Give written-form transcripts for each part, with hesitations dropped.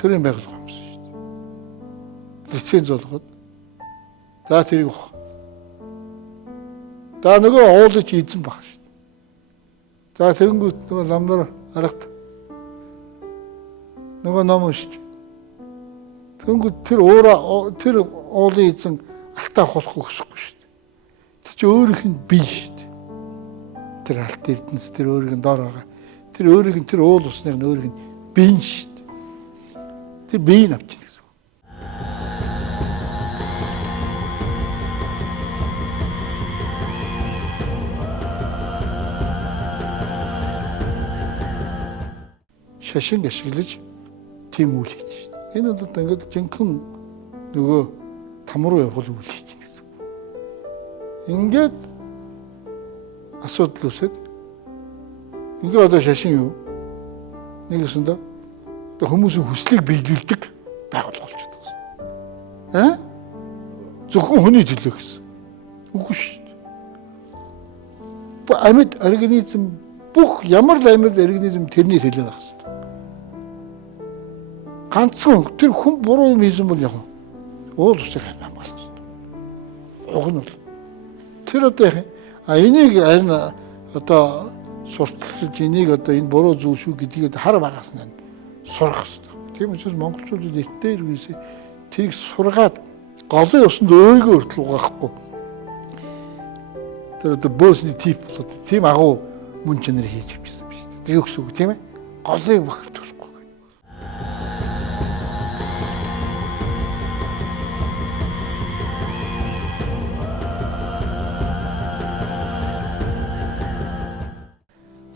Тэр юм байгаль юм шүү дээ. Лиценз олгоод за тэрийг авах. За нөгөө уулж ийдсэн баг шүү дээ. За тэгэнгүүт нөгөө ламнаар аргат нөгөө ном уншиж. Тэгэнгүүт тэр өөрөө тэр уулын ийдсэн алтаа болохгүй гэсэхгүй шүү дээ. Тэр чи өөрийнх нь бие шүү дээ. Тэр алт эрдэнэс тэр өөрийнх нь доор байгаа. Тэр өөрийнх нь тэр уул усныг нь өөрийнх нь бие шүү дээ. Тэр биеийг авч ийн гэсэн. Шашин ашиглаж тийм үйл хийж байна. Энэ бол одоо ингээд жинхэнэ нөгөө там руу явах үйл хийж байна гэсэн. Ингээд асуудал үсэд ингээд одоо шашин юу? Нэг өсөндөө хүмүүсийн хүслийг биелүүлдэг байгууллага болж байгаа юм. Зөвхөн хүний төлөө гэсэн. Үгүй шүү дээ. Амьд организм бүх ямар л амьд организм тэрний төлөө байх хэрэгтэй. Ганцхан тэр хүн буруу юм хийсэн бол яг уул усыг хамгаалах хэрэгтэй. Уг нь бол тэр одоо яг энийг харин одоо сурталчилж энийг одоо энэ буруу зүйл шүү гэдгийг хар багаас нь сурах хэрэгтэй. Тийм учраас монголчууд эртний иргээс тэрийг сургаад голын усанд өөрийгөө хүртэл угаахгүй. Тэр одоо бөөсний тип болоод тийм агуу мөн чанар хийж авчихсан биз дээ. Тэр юу гэсэн үг тийм ээ? Голыг бохирдуулахгүй.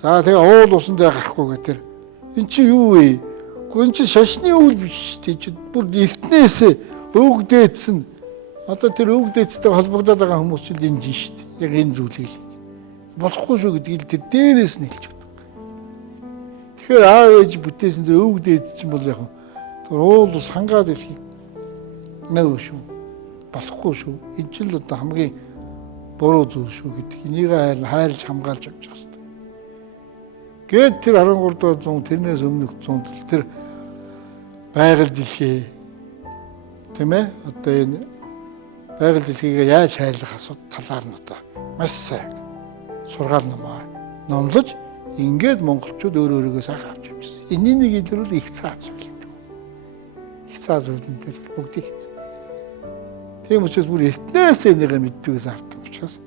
За тэгээ уул усан дээр гарахгүй гэх тэр эн чи юу вэ? Гүн чи шашны үйл биш тий бүр эртнээсээ өвгдээдсэн одоо тэр өвгдээдтэй холбогдоод байгаа хүмүүс чинь энэ жин шүү дээ. Яг энэ зүйлийг л болохгүй шүү гэдгийг тэр дээрээс нь хэлж өгдөг. Тэгэхээр аав ээж бүтээсэн тэр өвгдээд чинь бол яг тэр уул ус хангаад хэлхийг нөө шүү. Болохгүй шүү. Энэ ч л одоо хамгийн буруу зүйл шүү гэдэг. Энийг хайрлж хамгаалж авч байгаа. Гэт тэр 13 дугаар зуун тэрнээс өмнөх зуунд тэр байгаль дэлхий тийм ээ одоо энэ байгаль дэлхийгээ яаж хайрлах асуудал талаар нь одоо маш сайн сургаал номлож ингээд монголчууд өөрөөрөө сайхан авч явчихсан. Энийн нэг илрүүл их цаа зүйл юм. Их цаа зүйлэн дээр бүгдийг хийсэн. Тийм учраас бүр эртнээс энийгээ мэддгээс артсан учраас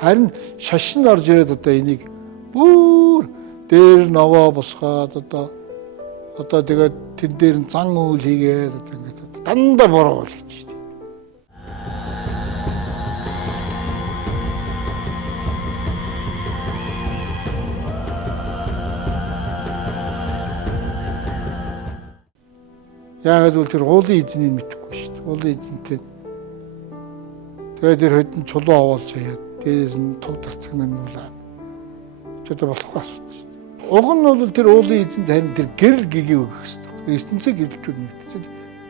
харин шашин орж ирээд одоо энийг бүр дээр новоо босгоод одоо тэгээд тэн дээр нь зан үйл хийгээд одоо ингээд дандаа буруу үйл хийж штеп. Яагаад гэвэл тэр уулын эзнийг мэдэхгүй штеп. Уулын эзэнтэй тэгээд тэр хөдөн чулуу овоолж хаяад дээрээс нь туг тарцаг намруулаад ч одоо болохгүй асуудал штеп. Уг нь бол тэр уулын эзэнд харин тэр гэрэл гэгийг өгөх хэрэгтэй. ертөнцийг гэрэлтүүд нэгтгэж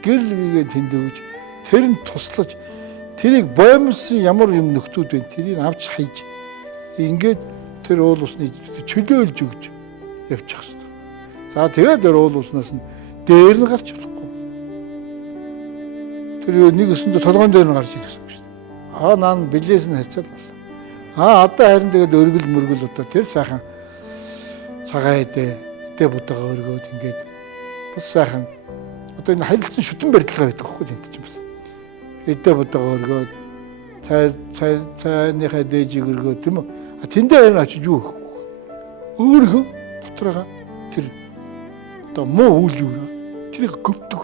гэрэл гэгээд тэнд өгж тэр нь туслаж тэрийг боомсон ямар юм нөхдүүд вэ тэрийг авч хайж ингээд тэр уул усны чөлөөлж өгж явчих хэрэгтэй. За тэгээд тэр уул уснаас нь дээр нь гарч болохгүй. Тэр нэг өсөндө толгойн дээр нь гарч ирэх гэсэн үг шүү дээ. Наа билээс нь харьцаад байна. Одоо харин тэгээд өргөл мөргөл одоо тэр сайхан цагаа идэ будаагаа өргөөд ингээд бас сайхан одоо энэ харилцан шүтэн барилга байдаг байхгүй тэнд чинь бас идэ будаагаа өргөөд цайныхаа дээжийг өргөөд тийм үү тэндээ харин очиж юу өгөхгүй өөрхөн дотороо тэр одоо муу үйл юу тэрийг гөвдөг